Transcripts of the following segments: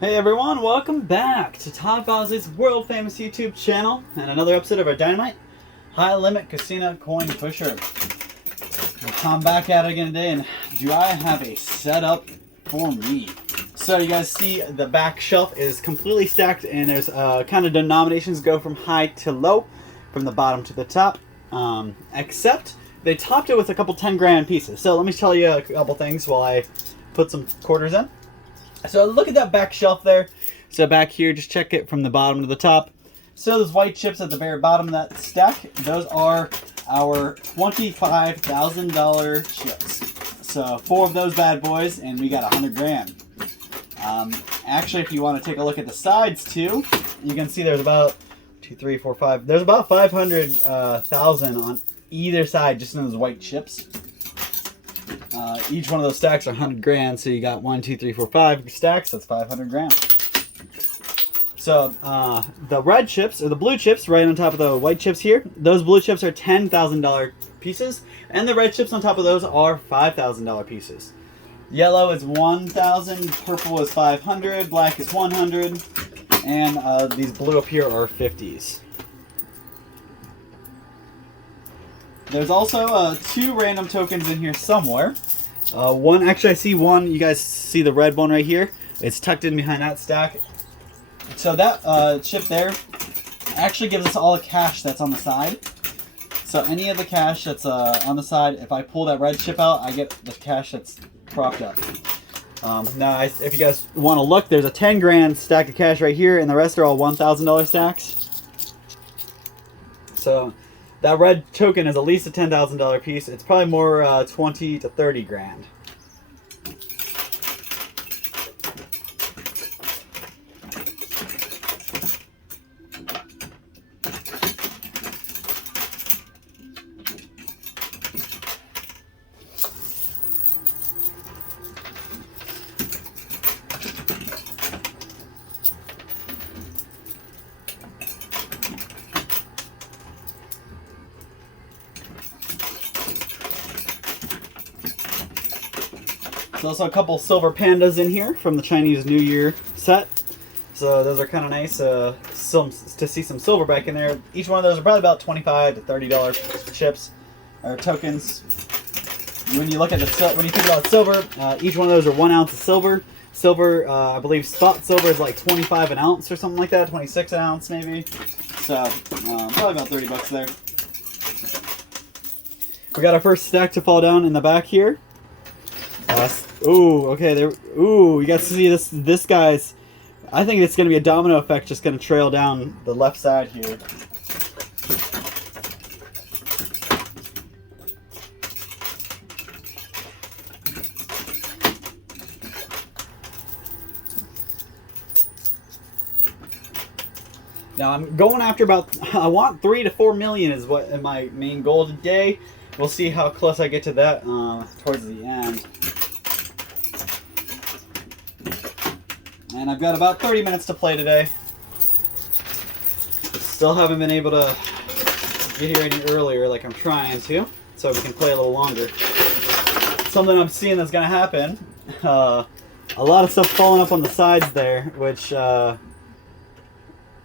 Hey everyone, welcome back to Todd Bosley's world famous YouTube channel and another episode of our Dynamite High Limit Casino Coin Pusher. I'm back at it again today, and do I have a setup for me? So you guys see the back shelf is completely stacked, and there's kind of denominations go from high to low, from the bottom to the top, except they topped it with a couple 10 grand pieces. So let me tell you a couple things while I put some quarters in. So look at that back shelf there. So back here, just check it from the bottom to the top. So those white chips at the very bottom of that stack, those are our $25,000 chips. So 4 of those bad boys, and we got 100 grand. Actually, if you want to take a look at the sides too, you can see there's about 2, 3, 4, 5. There's about 500,000 on either side, just in those white chips. Each one of those stacks are 100 grand, so you got 1, 2, 3, 4, 5 stacks. That's 500 grand. So the red chips, or the blue chips, right on top of the white chips here, those blue chips are $10,000 pieces, and the red chips on top of those are $5,000 pieces. Yellow is 1,000, purple is 500, black is 100, and these blue up here are 50s. There's also 2 random tokens in here somewhere. One, actually I see one, you guys see the red one right here? It's tucked in behind that stack. So that chip there actually gives us all the cash that's on the side. So any of the cash that's on the side, if I pull that red chip out, I get the cash that's propped up. Now, if you guys want to look, there's a 10 grand stack of cash right here, and the rest are all $1,000 stacks. So that red token is at least a $10,000 piece. It's probably more 20 to 30 grand. There's also a couple silver pandas in here from the Chinese New Year set. So those are kind of nice to see some silver back in there. Each one of those are probably about $25 to $30 chips or tokens. When you look at when you think about silver, each one of those are 1 ounce of silver. Silver, I believe spot silver is like 25 an ounce or something like that, 26 an ounce maybe. So probably about 30 bucks there. We got our first stack to fall down in the back here. Ooh, okay, there. Ooh, you guys see this guy's. I think it's going to be a domino effect, just going to trail down the left side here. Now I'm going after about, I want 3 to 4 million is what my main goal today. We'll see how close I get to that towards the end. And I've got about 30 minutes to play today. Still haven't been able to get here any earlier like I'm trying to, so we can play a little longer. Something I'm seeing that's going to happen. A lot of stuff falling up on the sides there, which it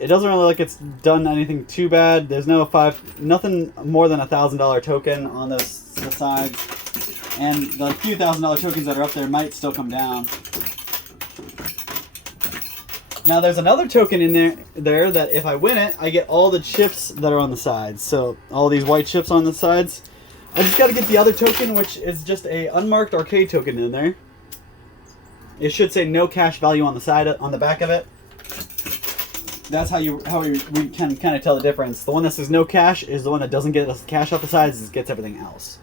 doesn't really look like it's done anything too bad. There's nothing more than $1,000 token on the sides. And the few $1,000 tokens that are up there might still come down. Now there's another token in there that if I win it, I get all the chips that are on the sides. So all these white chips on the sides. I just got to get the other token, which is just a unmarked arcade token in there. It should say no cash value on the side, on the back of it. That's how we can kind of tell the difference. The one that says no cash is the one that doesn't get the cash off the sides, it gets everything else.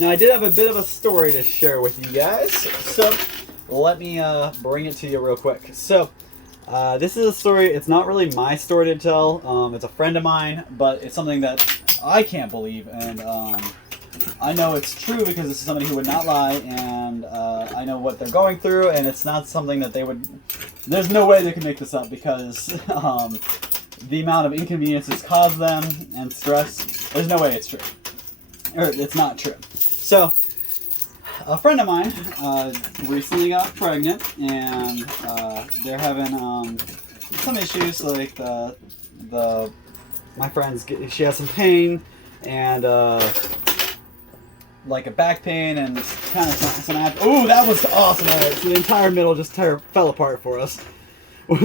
Now, I did have a bit of a story to share with you guys, so let me bring it to you real quick. So, this is a story, it's not really my story to tell, it's a friend of mine, but it's something that I can't believe, and I know it's true because this is somebody who would not lie, and I know what they're going through, and it's not something that they would there's no way they can make this up because the amount of inconvenience it's caused them and stress. There's no way it's true, or it's not true. So, a friend of mine recently got pregnant, and they're having some issues. Like my friend's, she has some pain and like a back pain and kind of some oh, that was awesome! All right, so the entire middle just fell apart for us, with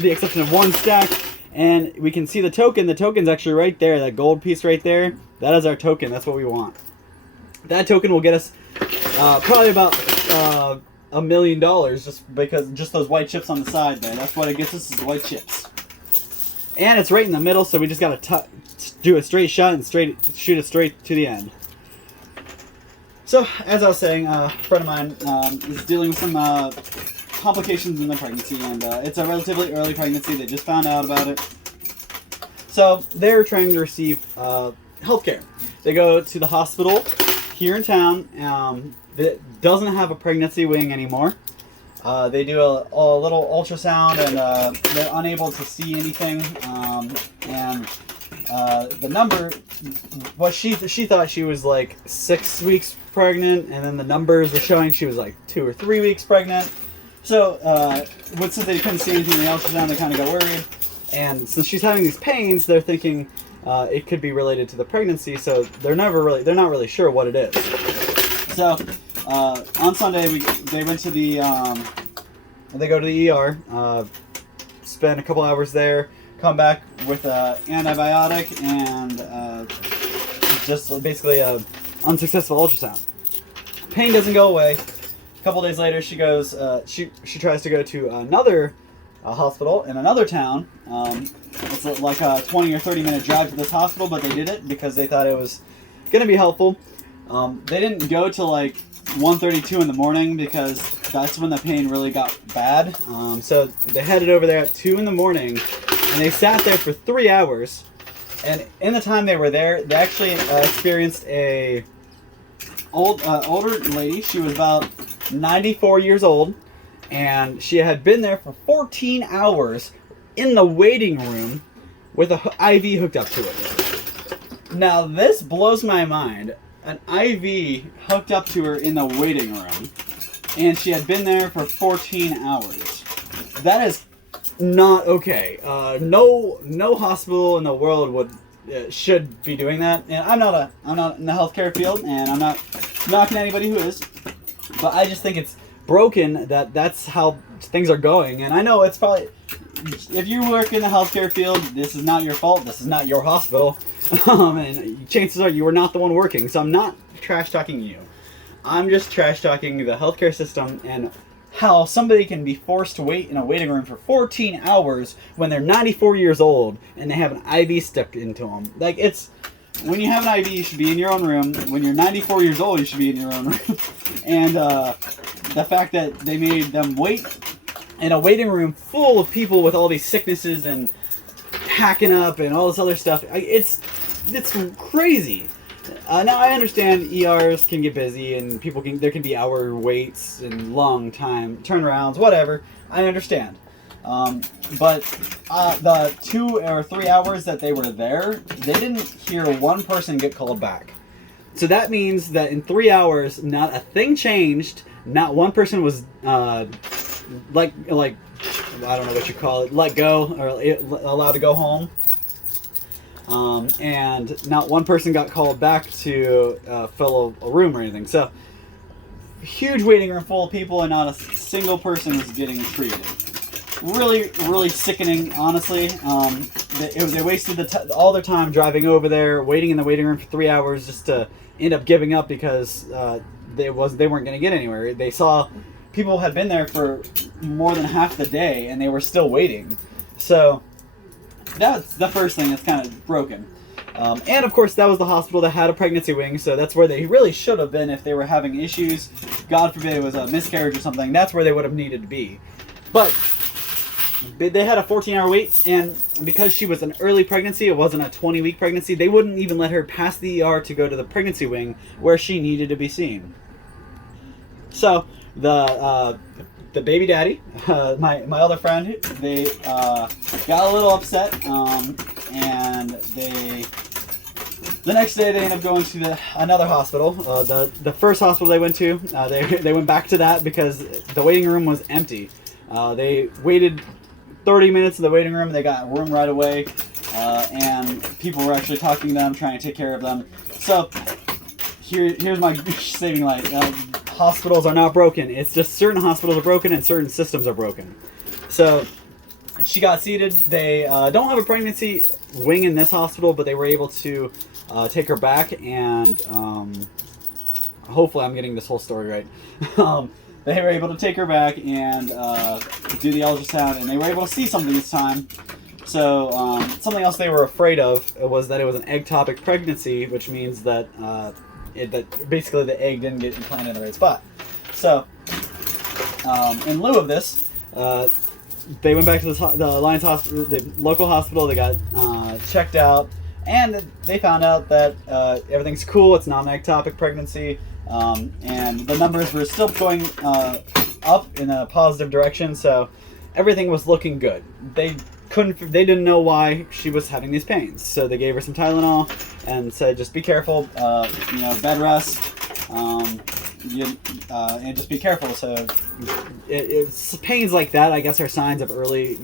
the exception of one stack. And we can see the token. The token's actually right there. That gold piece right there. That is our token. That's what we want. That token will get us probably about $1 million just those white chips on the side there. That's what it gets us, is the white chips. And it's right in the middle, so we just gotta do a straight shot and shoot it straight to the end. So, as I was saying, a friend of mine is dealing with some complications in the pregnancy, and it's a relatively early pregnancy. They just found out about it. So, they're trying to receive health care. They go to the hospital here in town that doesn't have a pregnancy wing anymore. They do a little ultrasound, and they're unable to see anything. The number, what she thought she was like 6 weeks pregnant, and then the numbers were showing she was like 2 or 3 weeks pregnant. So, since they couldn't see anything in the ultrasound, they kind of got worried. And since she's having these pains, they're thinking it could be related to the pregnancy. So they're not really sure what it is. So on Sunday, they went to the they go to the ER, spend a couple hours there, come back with an antibiotic and just basically a unsuccessful ultrasound. Pain doesn't go away. A couple days later, she goes. She tries to go to another hospital in another town. It's like a 20 or 30 minute drive to this hospital, but they did it because they thought it was going to be helpful. They didn't go till like 1:32 in the morning because that's when the pain really got bad. So they headed over there at 2 in the morning, and they sat there for 3 hours. And in the time they were there, they actually experienced a older lady. She was about 94 years old, and she had been there for 14 hours in the waiting room with an IV hooked up to it. Now this blows my mind. An IV hooked up to her in the waiting room, and she had been there for 14 hours. That is not okay. No hospital in the world should be doing that. And I'm not in the healthcare field, and I'm not knocking anybody who is, but I just think it's broken that that's how things are going. And I know it's probably, if you work in the healthcare field, this is not your fault. This is not your hospital. And chances are you were not the one working. So I'm not trash talking you. I'm just trash talking the healthcare system and how somebody can be forced to wait in a waiting room for 14 hours when they're 94 years old and they have an IV stuck into them. Like, it's, when you have an IV, you should be in your own room. When you're 94 years old, you should be in your own room. And the fact that they made them wait in a waiting room full of people with all these sicknesses and hacking up and all this other stuff, it's crazy. Now I understand ERs can get busy and there can be hour waits and long time turnarounds, whatever. I understand. But the 2 or 3 hours that they were there, they didn't hear one person get called back. So that means that in 3 hours, not a thing changed. Not one person was like I don't know what you call it, let go or allowed to go home. And not one person got called back to fill a room or anything. So, huge waiting room full of people, and not a single person was getting treated. Really, really sickening, honestly. They wasted all their time driving over there, waiting in the waiting room for 3 hours just to end up giving up because they weren't going to get anywhere. They saw people had been there for more than half the day, and they were still waiting. So that's the first thing that's kind of broken. And of course, that was the hospital that had a pregnancy wing, so that's where they really should have been if they were having issues. God forbid it was a miscarriage or something. That's where they would have needed to be. But they had a 14-hour wait, and because she was an early pregnancy, it wasn't a 20-week pregnancy, they wouldn't even let her pass the ER to go to the pregnancy wing where she needed to be seen. So the the baby daddy, my other friend, they got a little upset, and the next day they ended up going to another hospital. The first hospital they went to, they went back to that because the waiting room was empty. They waited 30 minutes in the waiting room. They got a room right away, and people were actually talking to them, trying to take care of them. So here's my saving light. Hospitals are not broken. It's just certain hospitals are broken and certain systems are broken. So she got seated. They don't have a pregnancy wing in this hospital, but they were able to take her back, and hopefully I'm getting this whole story right. They were able to take her back and do the ultrasound, and they were able to see something this time. So something else they were afraid of was that it was an ectopic pregnancy, which means that that basically the egg didn't get implanted in the right spot. So in lieu of this, they went back to the Alliance Hospital, the local hospital. They got checked out, and they found out that everything's cool. It's not an ectopic pregnancy, and the numbers were still going up in a positive direction. So everything was looking good. They didn't know why she was having these pains, so they gave her some Tylenol and said, just be careful, bed rest, and just be careful. So it's pains like that, I guess, are signs of early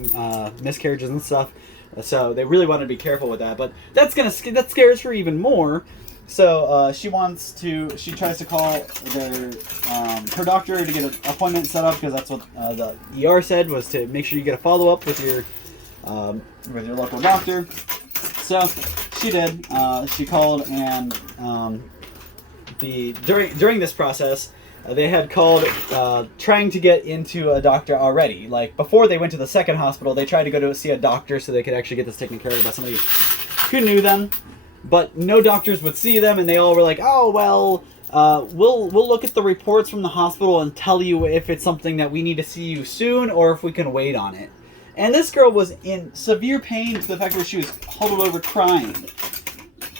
miscarriages and stuff. So they really want to be careful with that, but that scares her even more. So she tries to call her doctor to get an appointment set up, because that's what the ER said, was to make sure you get a follow-up with your local doctor. So she did. She called, and during this process, they had called trying to get into a doctor already. Like, before they went to the second hospital, they tried to go to see a doctor so they could actually get this taken care of by somebody who knew them. But no doctors would see them, and they all were like, oh, well, we'll look at the reports from the hospital and tell you if it's something that we need to see you soon or if we can wait on it. And this girl was in severe pain to the fact where she was huddled over crying.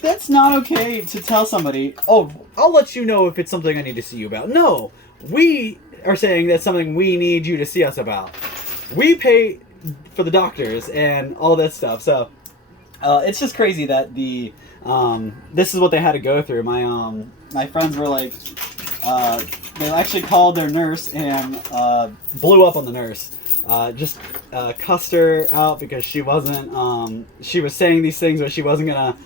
That's not okay to tell somebody, oh, I'll let you know if it's something I need to see you about. No, we are saying that's something we need you to see us about. We pay for the doctors and all that stuff. So it's just crazy that this is what they had to go through. My friends were like, they actually called their nurse and blew up on the nurse. Just cussed her out because she wasn't, she was saying these things, but she wasn't gonna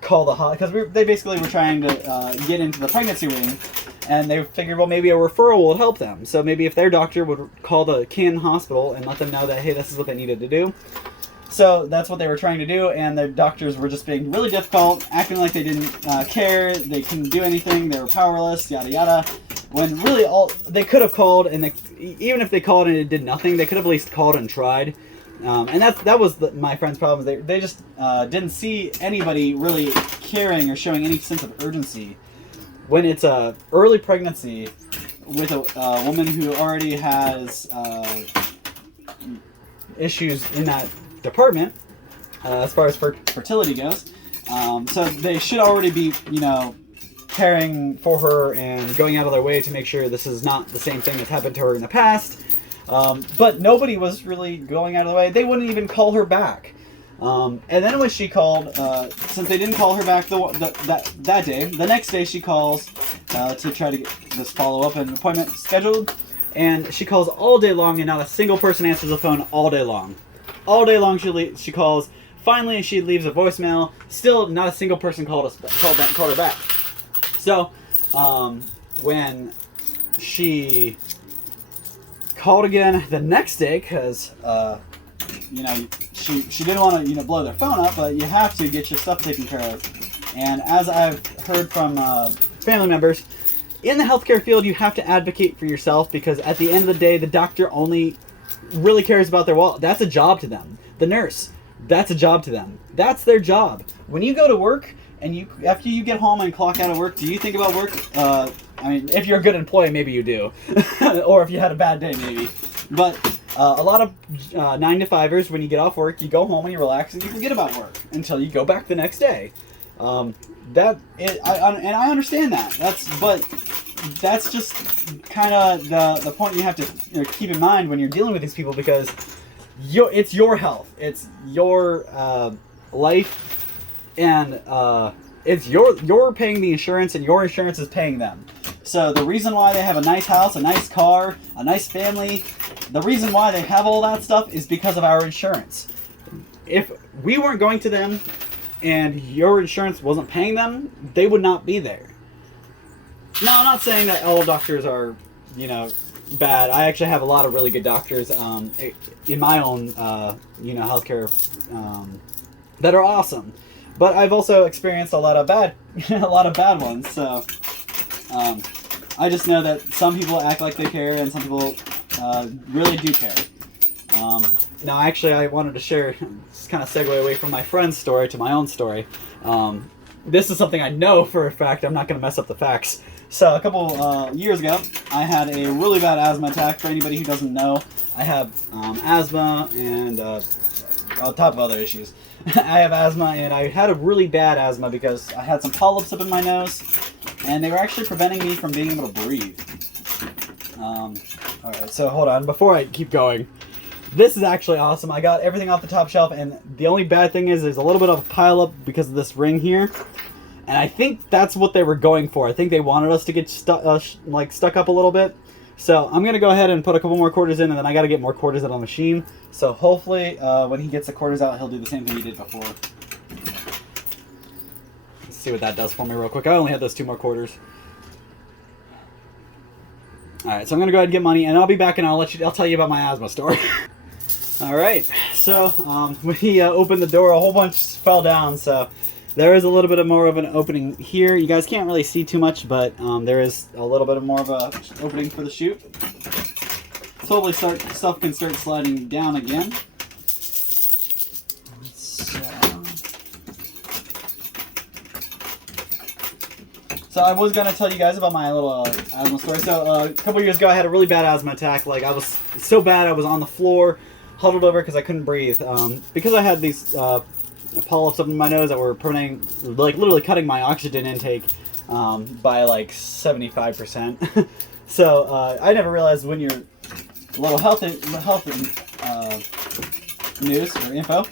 call the hospital, because they basically were trying to get into the pregnancy wing, and they figured, well, maybe a referral would help them. So maybe if their doctor would call the Canton hospital and let them know that, hey, this is what they needed to do. So that's what they were trying to do, and the doctors were just being really difficult, acting like they didn't care, they couldn't do anything, they were powerless, yada yada. When really they could have called, and even if they called and it did nothing, they could have at least called and tried. And that was my friend's problem. They just didn't see anybody really caring or showing any sense of urgency. When it's a early pregnancy with a woman who already has issues in that department, as far as fertility goes, so they should already be, caring for her and going out of their way to make sure this is not the same thing that's happened to her in the past. But nobody was really going out of the way. They wouldn't even call her back. And then when she called, since they didn't call her back that day, the next day she calls to try to get this follow-up and appointment scheduled. And she calls all day long, and not a single person answers the phone all day long. All day long she calls. Finally, she leaves a voicemail. Still, not a single person called her back. So, when she called again the next day, because she didn't want to blow their phone up, but you have to get your stuff taken care of. And as I've heard from family members, in the healthcare field, you have to advocate for yourself, because at the end of the day, the doctor only really cares about their wallet. That's a job to them. The nurse, that's a job to them. That's their job. When you go to work and after you get home and clock out of work, do you think about work? If you're a good employee, maybe you do. Or if you had a bad day, maybe. But a lot of 9-to-5ers, when you get off work, you go home and you relax and you forget about work until you go back the next day. And I understand that. That's just kind of the point you have to keep in mind when you're dealing with these people, because it's your health, it's your life, and it's you're paying the insurance, and your insurance is paying them. So the reason why they have a nice house, a nice car, a nice family, the reason why they have all that stuff is because of our insurance. If we weren't going to them and your insurance wasn't paying them, they would not be there. Now, I'm not saying that all doctors are, bad. I actually have a lot of really good doctors in my own, healthcare that are awesome. But I've also experienced a lot of bad ones. So I just know that some people act like they care, and some people really do care. Now, actually, I wanted to share, just kind of segue away from my friend's story to my own story. This is something I know for a fact. I'm not going to mess up the facts. So a couple years ago, I had a really bad asthma attack. For anybody who doesn't know, I have asthma and on top of other issues. I have asthma, and I had a really bad asthma because I had some polyps up in my nose, and they were actually preventing me from being able to breathe. Alright, so hold on. Before I keep going, this is actually awesome. I got everything off the top shelf, and the only bad thing is there's a little bit of a pile up because of this ring here. And I think that's what they were going for. I think they wanted us to get stuck up a little bit. So I'm going to go ahead and put a couple more quarters in, and then I got to get more quarters out on the machine. So hopefully when he gets the quarters out, he'll do the same thing he did before. Let's see what that does for me real quick. I only had those 2 more quarters. Alright, so I'm going to go ahead and get money, and I'll be back, and I'll tell you about my asthma story. Alright, so when he opened the door, a whole bunch fell down, so there is a little bit more of an opening here. You guys can't really see too much, but there is a little bit more of a opening for the chute. So hopefully stuff can start sliding down again. So I was going to tell you guys about my little asthma story. So a couple years ago, I had a really bad asthma attack. Like, I was so bad, I was on the floor, huddled over because I couldn't breathe. Because I had these polyps up in my nose that were preventing, like, literally cutting my oxygen intake by like 75%. So I never realized when you're a little health news or info.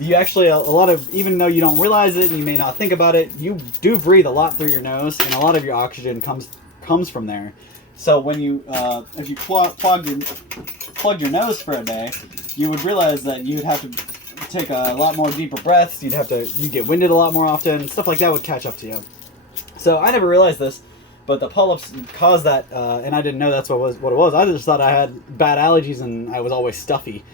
You actually, a lot of, even though you don't realize it and you may not think about it, you do breathe a lot through your nose, and a lot of your oxygen comes from there. So when you, if you plug your nose for a day, you would realize that you would have to take a lot more deeper breaths. You'd get winded a lot more often. Stuff like that would catch up to you. So I never realized this, but the polyps caused that, and I didn't know that's what it was. I just thought I had bad allergies and I was always stuffy.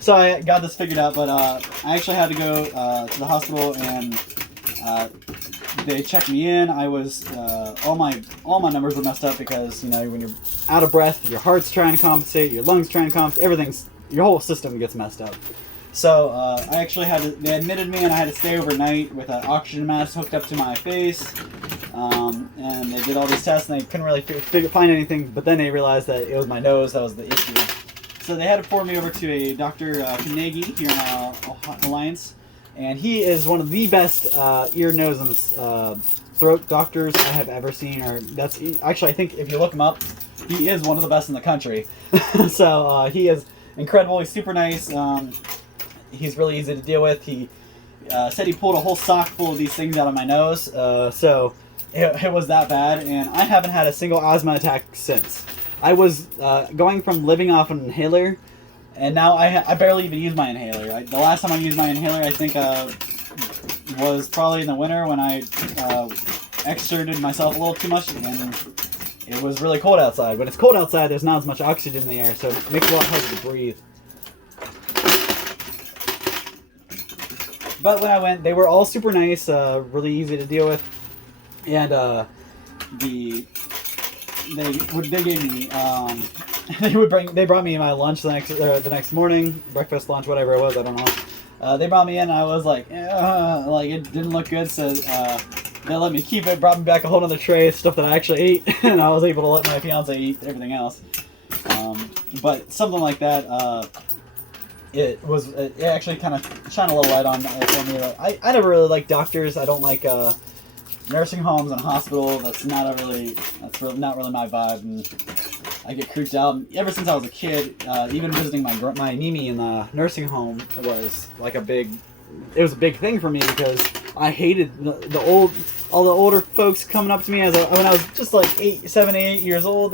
So I got this figured out, but I actually had to go to the hospital, and they checked me in. I was all my numbers were messed up because, you know, when you're out of breath, your heart's trying to compensate, your lungs trying to compensate, your whole system gets messed up. So I actually they admitted me, and I had to stay overnight with an oxygen mask hooked up to my face. And they did all these tests, and they couldn't really find anything. But then they realized that it was my nose that was the issue. So they had to forward me over to a Dr. Carnegie here in Alliance, and he is one of the best ear, nose, and throat doctors I have ever seen. Actually, I think if you look him up, he is one of the best in the country. So he is incredible. He's super nice. He's really easy to deal with. He said he pulled a whole sock full of these things out of my nose, so it was that bad, and I haven't had a single asthma attack since. I was going from living off an inhaler, and now I barely even use my inhaler. The last time I used my inhaler, I think, was probably in the winter when I exerted myself a little too much, and it was really cold outside. When it's cold outside, there's not as much oxygen in the air, so it makes it a lot harder to breathe. But when I went, they were all super nice, really easy to deal with, and they gave me they brought me my lunch the next morning, breakfast, lunch, whatever it was, I don't know. They brought me in, and I was like it didn't look good, so they let me keep it, brought me back a whole other tray of stuff that I actually ate, and I was able to let my fiance eat everything else. But something like that, it actually kind of shined a little light on for me. I never really liked doctors. I don't like nursing homes and hospitals, that's not really my vibe, and I get creeped out. Ever since I was a kid, even visiting my Mimi in the nursing home was like a big thing for me, because I hated all the older folks coming up to me when I was just like 7, 8 years old.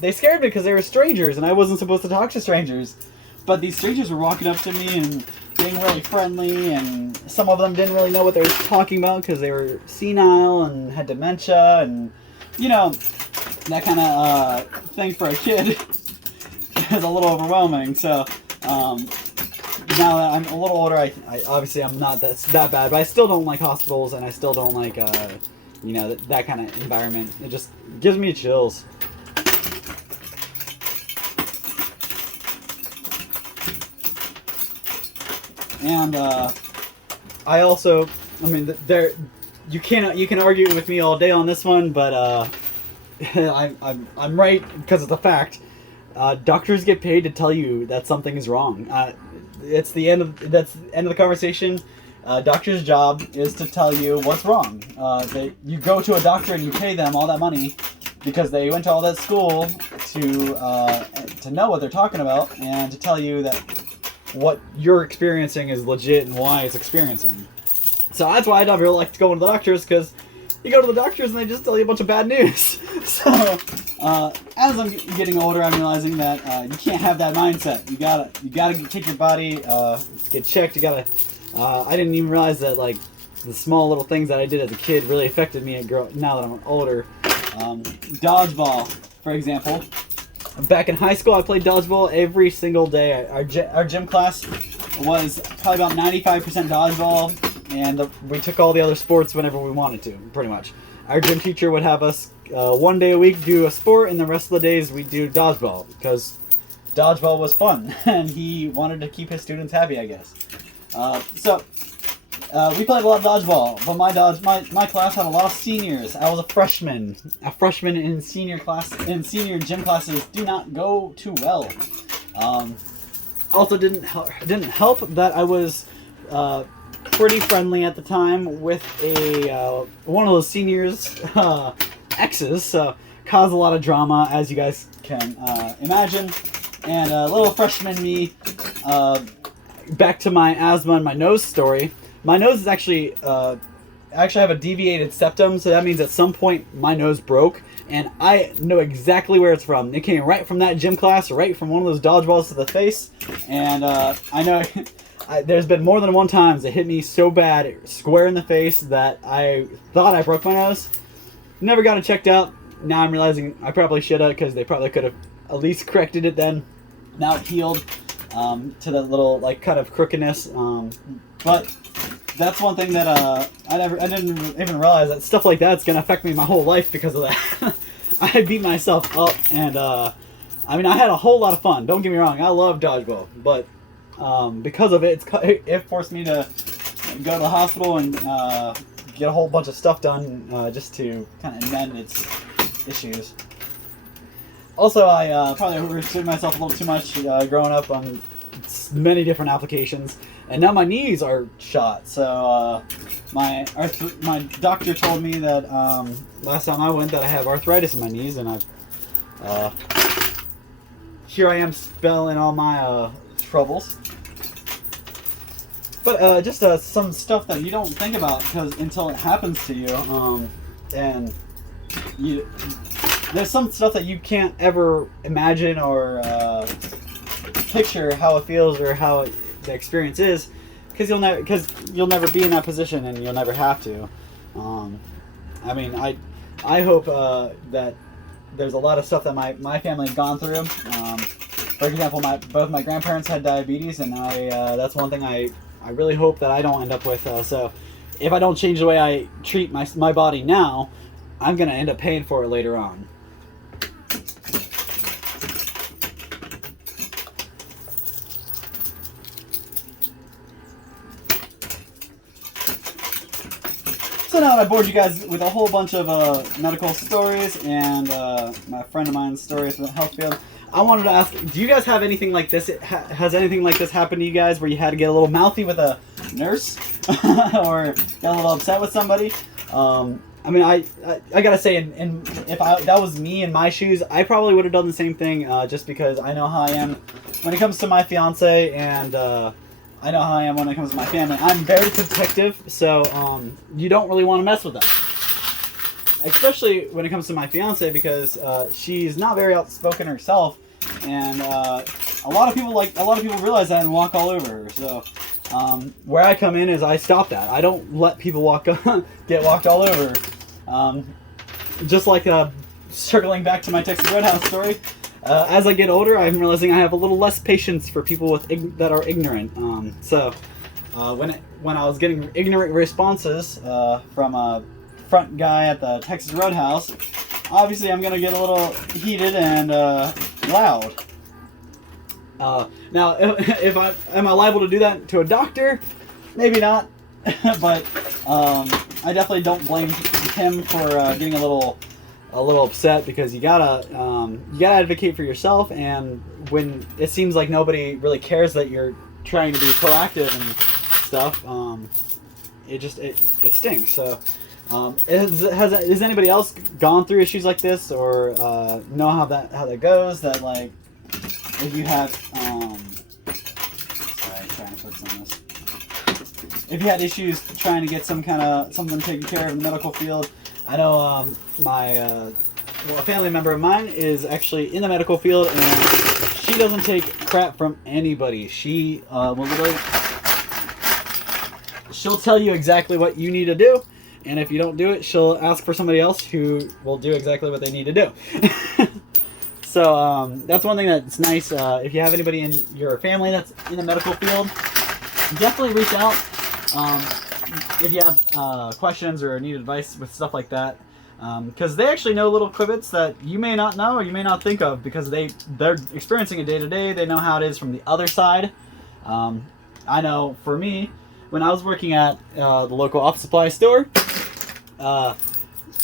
They scared me because they were strangers, and I wasn't supposed to talk to strangers. But these strangers were walking up to me and being really friendly, and some of them didn't really know what they were talking about because they were senile and had dementia, and that kind of thing for a kid is a little overwhelming. So now that I'm a little older, I obviously I'm not that bad, but I still don't like hospitals, and I still don't like that kind of environment. It just gives me chills. And I also, you can argue with me all day on this one, but I'm right because it's a fact. Doctors get paid to tell you that something is wrong. That's the end of the conversation. Doctor's job is to tell you what's wrong. You go to a doctor and you pay them all that money because they went to all that school to know what they're talking about and to tell you that what you're experiencing is legit and why it's experiencing. So that's why I don't really like to go to the doctors, because you go to the doctors and they just tell you a bunch of bad news. So as I'm getting older, I'm realizing that you can't have that mindset. You gotta take your body get checked. I didn't even realize that like the small little things that I did as a kid really affected me now that I'm older. Dodgeball, for example. Back in high school, I played dodgeball every single day. Our gym class was probably about 95% dodgeball, and we took all the other sports whenever we wanted to, pretty much. Our gym teacher would have us one day a week do a sport, and the rest of the days we'd do dodgeball, because dodgeball was fun, and he wanted to keep his students happy, I guess. We played a lot of dodgeball, but my class had a lot of seniors. I was a freshman. A freshman in senior gym classes do not go too well. Also didn't help that I was pretty friendly at the time with one of those seniors' exes, so caused a lot of drama, as you guys can imagine. And little freshman me, back to my asthma and my nose story. My nose is actually have a deviated septum, so that means at some point my nose broke, and I know exactly where it's from. It came right from that gym class, right from one of those dodgeballs to the face, and I know there's been more than one time it hit me so bad, square in the face, that I thought I broke my nose. Never got it checked out. Now I'm realizing I probably should have, because they probably could have at least corrected it then. Now it healed to that little like kind of crookedness, but that's one thing that I didn't even realize that stuff like that's gonna affect me my whole life because of that. I beat myself up, and I had a whole lot of fun. Don't get me wrong, I love dodgeball, but because of it, it forced me to go to the hospital and get a whole bunch of stuff done just to kind of mend its issues. Also, I probably overexerted myself a little too much growing up on many different applications, and now my knees are shot. So my doctor told me that last time I went that I have arthritis in my knees, and here I am spelling all my troubles. But just some stuff that you don't think about until it happens to you, and there's some stuff that you can't ever imagine or picture how it feels or how the experience is, because you'll never be in that position, and you'll never have to. I hope that there's a lot of stuff that my family has gone through. For example, both my grandparents had diabetes, and that's one thing I really hope that I don't end up with. So if I don't change the way I treat my body now, I'm gonna end up paying for it later on. So now that I bored you guys with a whole bunch of medical stories and my friend of mine's stories from the health field, I wanted to ask, do you guys have anything like this? Has anything like this happened to you guys where you had to get a little mouthy with a nurse or got a little upset with somebody? I mean, I gotta say, if that was me in my shoes, I probably would have done the same thing, just because I know how I am when it comes to my fiance, and I know how I am when it comes to my family. I'm very protective, so you don't really want to mess with them, especially when it comes to my fiance, because she's not very outspoken herself, and a lot of people realize that and walk all over her. So where I come in is I stop that. I don't let people get walked all over. Just like circling back to my Texas Roadhouse story, as I get older, I'm realizing I have a little less patience for people that are ignorant. So when I was getting ignorant responses from a front guy at the Texas Roadhouse, obviously I'm gonna get a little heated and loud. Now, am I liable to do that to a doctor? Maybe not, but I definitely don't blame him for getting a little upset, because you gotta advocate for yourself, and when it seems like nobody really cares that you're trying to be proactive and stuff, it stings. So, has anybody else gone through issues like this, or know how that goes? That, like, if you have sorry, I'm trying to fix on this. If you had issues trying to get something taken care of in the medical field, I know a family member of mine is actually in the medical field, and she doesn't take crap from anybody. She she'll tell you exactly what you need to do, and if you don't do it, she'll ask for somebody else who will do exactly what they need to do. So that's one thing that's nice. If you have anybody in your family that's in the medical field, definitely reach out. If you have questions or need advice with stuff like that, because they actually know little quibbits that you may not know or you may not think of, because they're experiencing it day to day. They know how it is from the other side. I know for me, when I was working at the local office supply store,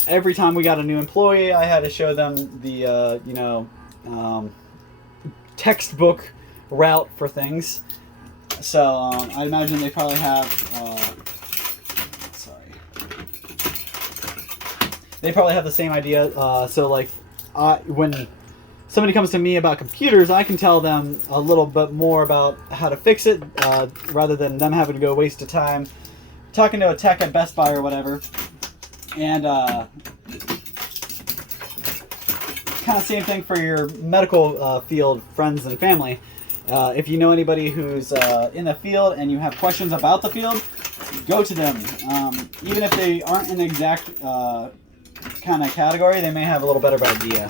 every time we got a new employee, I had to show them the textbook route for things. So I imagine they probably have they probably have the same idea. So like when somebody comes to me about computers, I can tell them a little bit more about how to fix it, rather than them having to go waste of time talking to a tech at Best Buy or whatever. And kind of same thing for your medical field friends and family. If you know anybody who's in the field and you have questions about the field, go to them. Even if they aren't in the exact kind of category, they may have a little better idea.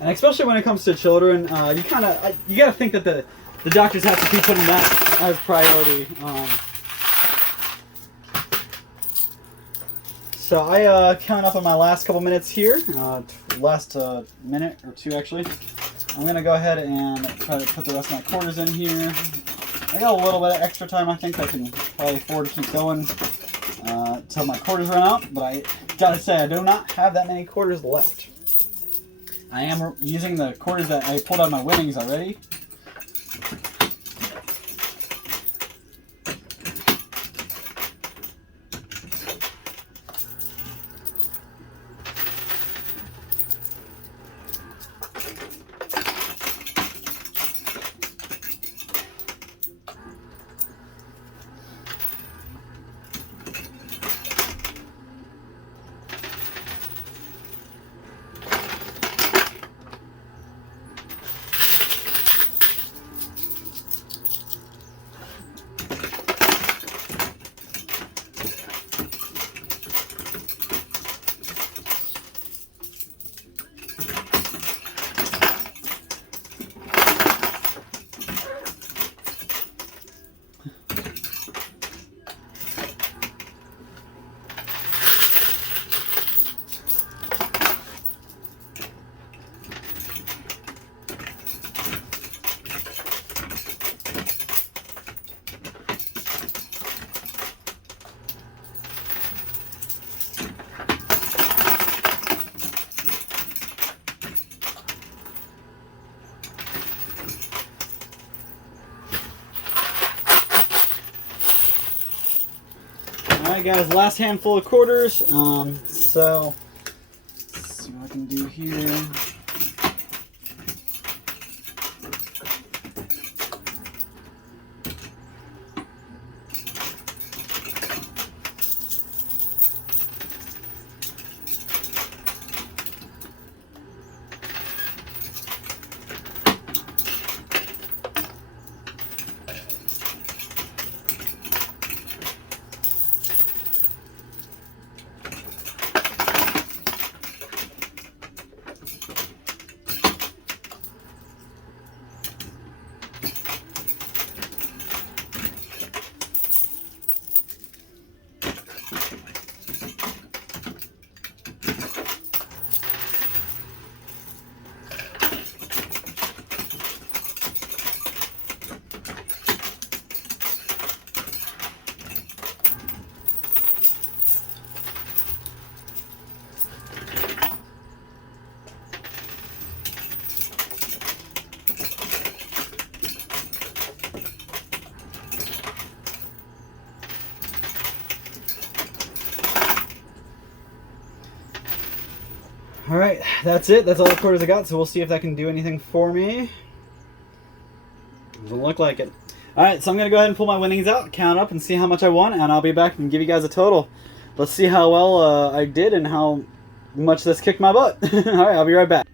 And especially when it comes to children, you gotta think that the doctors have to keep putting that as priority. So I count up on my last couple minutes here, last minute or two actually. I'm gonna go ahead and try to put the rest of my quarters in here. I got a little bit of extra time. I think I can probably afford to keep going till my quarters run out. But I gotta say, I do not have that many quarters left. I am using the quarters that I pulled out of my winnings already. Alright guys, last handful of quarters. So let's see what I can do here. Alright, that's it. That's all the quarters I got, so we'll see if that can do anything for me. Doesn't look like it. Alright, so I'm going to go ahead and pull my winnings out, count up, and see how much I won, and I'll be back and give you guys a total. Let's see how well I did and how much this kicked my butt. Alright, I'll be right back.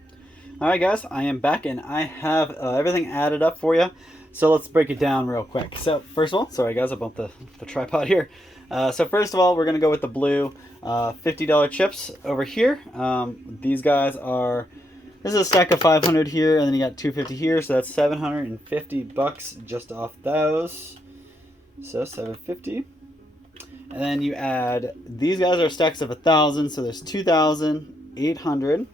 Alright guys, I am back, and I have everything added up for you. So let's break it down real quick. So first of all, sorry guys, I bumped the tripod here. So first of all, we're going to go with the blue $50 chips over here. These guys are, this is a stack of 500 here, and then you got 250 here, so that's 750 bucks just off those. So 750. And then you add, these guys are stacks of 1,000, so there's 2,800.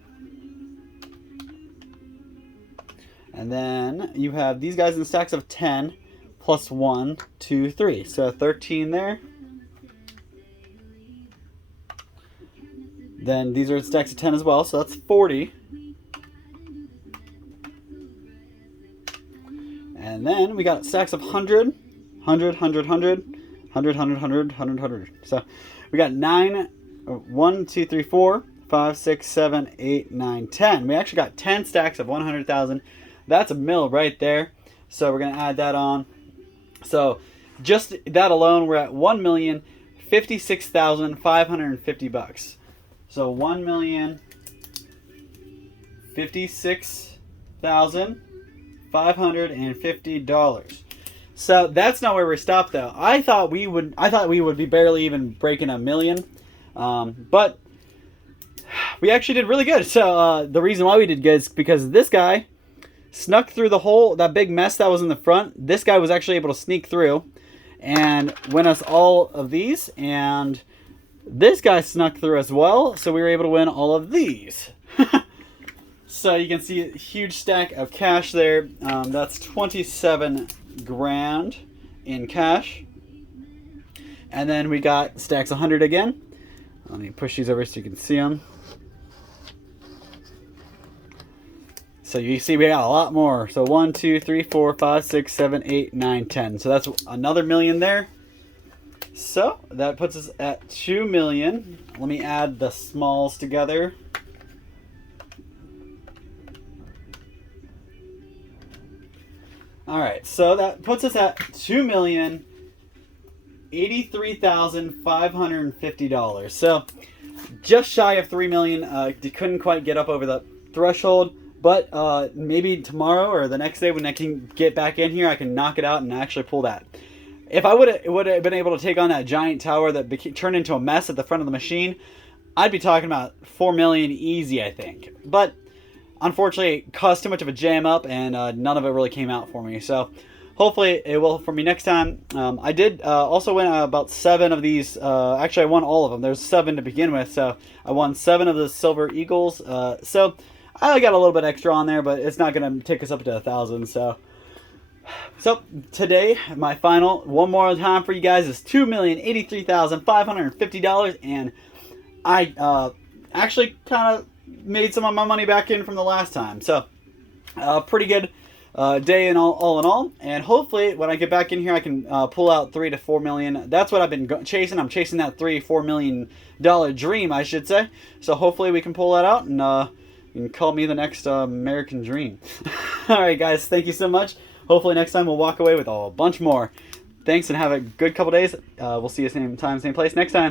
And then you have these guys in stacks of 10 plus 1, 2, 3. So 13 there. Then these are stacks of 10 as well, so that's 40. And then we got stacks of 100, 100, 100, 100, 100, 100, 100, 100, 100. So we got 1, 2, 3, 4, 5, 6, 7, 8, 9, 10. We actually got 10 stacks of 100,000. That's a mil right there. So we're going to add that on. So just that alone, we're at 1,056,550 bucks. So $1,056,550. So that's not where we stopped though. I thought we would be barely even breaking $1 million. But we actually did really good. So the reason why we did good is because this guy snuck through the hole, that big mess that was in the front. This guy was actually able to sneak through and win us all of these, and this guy snuck through as well, so we were able to win all of these. So you can see a huge stack of cash there. That's 27 grand in cash. And then we got stacks 100 again. Let me push these over so you can see them. So you see we got a lot more. So 1, 2, 3, 4, 5, 6, 7, 8, 9, 10. So that's another million there. So that puts us at 2 million. Let me add the smalls together. All right, so that puts us at $2,083,550. So just shy of 3 million. Couldn't quite get up over the threshold. But maybe tomorrow or the next day when I can get back in here, I can knock it out and actually pull that. If I would have been able to take on that giant tower that turned into a mess at the front of the machine, I'd be talking about 4 million easy, I think. But unfortunately, it caused too much of a jam up, and none of it really came out for me. So hopefully it will for me next time. I did also win about 7 of these. Actually, I won all of them. There's 7 to begin with, so I won 7 of the Silver Eagles. So I got a little bit extra on there, but it's not going to take us up to 1,000. So today, my final, one more time for you guys, is $2,083,550. And I actually kind of made some of my money back in from the last time. So pretty good day in all in all. And hopefully when I get back in here, I can pull out 3 to 4 million. That's what I've been chasing. I'm chasing that $3-4 million dream, I should say. So hopefully we can pull that out, and you can call me the next American Dream. All right, guys, thank you so much. Hopefully next time we'll walk away with a bunch more. Thanks, and have a good couple days. We'll see you same time, same place next time.